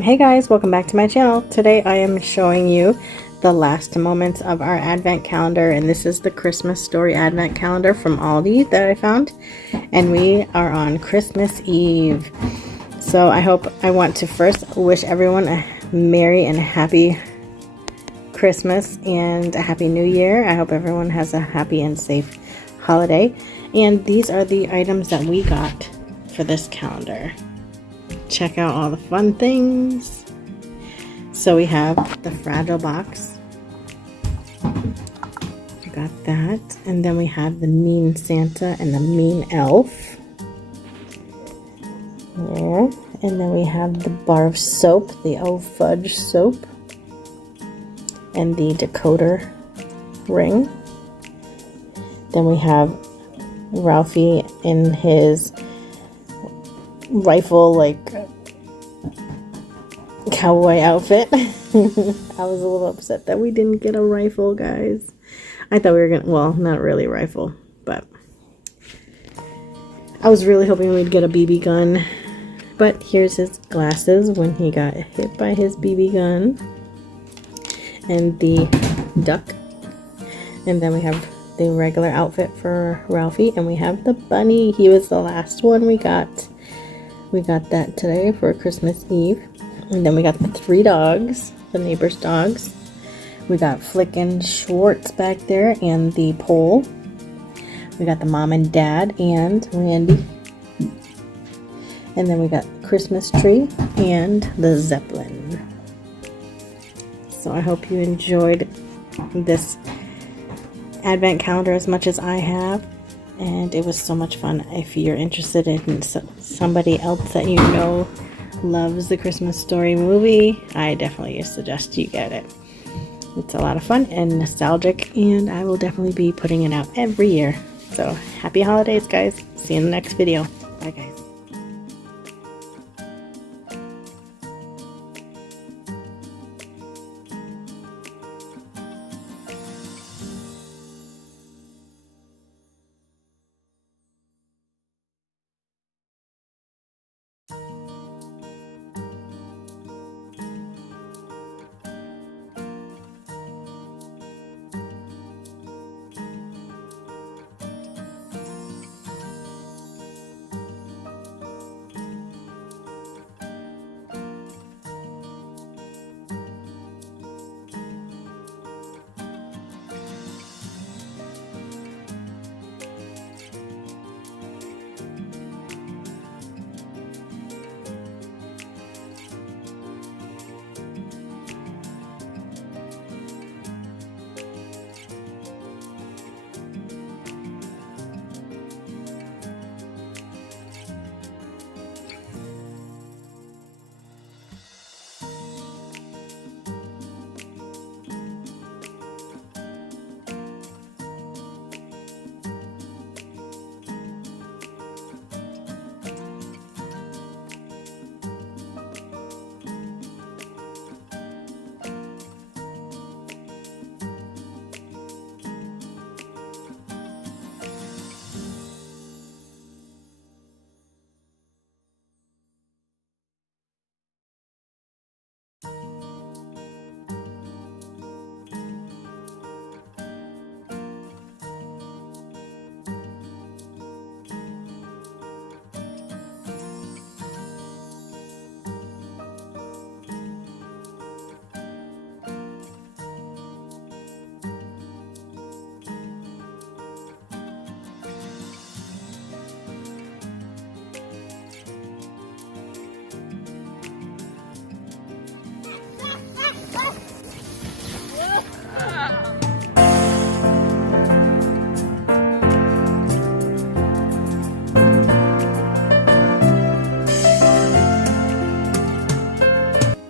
Hey guys, welcome back to my channel. Today I am showing you the last moments of our advent calendar, and this is the Christmas Story advent calendar from Aldi that I found, and we are on Christmas Eve. So I want to first wish everyone a Merry and Happy Christmas and a Happy New Year. I hope everyone has a happy and safe holiday. And these are the items that we got for this calendar. Check out all the fun things. So we have the Fragile box. We got that. And then we have the Mean Santa and the Mean Elf. There. And then we have the bar of soap, the Oh Fudge soap. And the decoder ring. Then we have Ralphie in his rifle cowboy outfit. I was a little upset that we didn't get a rifle, guys. I thought we were gonna, well, not really a rifle, but I was really hoping we'd get a BB gun. But here's his glasses when he got hit by his BB gun, and the duck. And then we have the regular outfit for Ralphie, and we have the bunny. He was the last one we got. We got that today for Christmas Eve. And then we got the 3 dogs, the neighbor's dogs. We got Flick and Schwartz back there and the pole. We got the mom and dad and Randy. And then we got the Christmas tree and the Zeppelin. So I hope you enjoyed this advent calendar as much as I have. And it was so much fun. If you're interested in somebody else that you know loves the Christmas Story movie, I definitely suggest you get it. It's a lot of fun and nostalgic, and I will definitely be putting it out every year. So happy holidays, guys. See you in the next video. Bye, guys.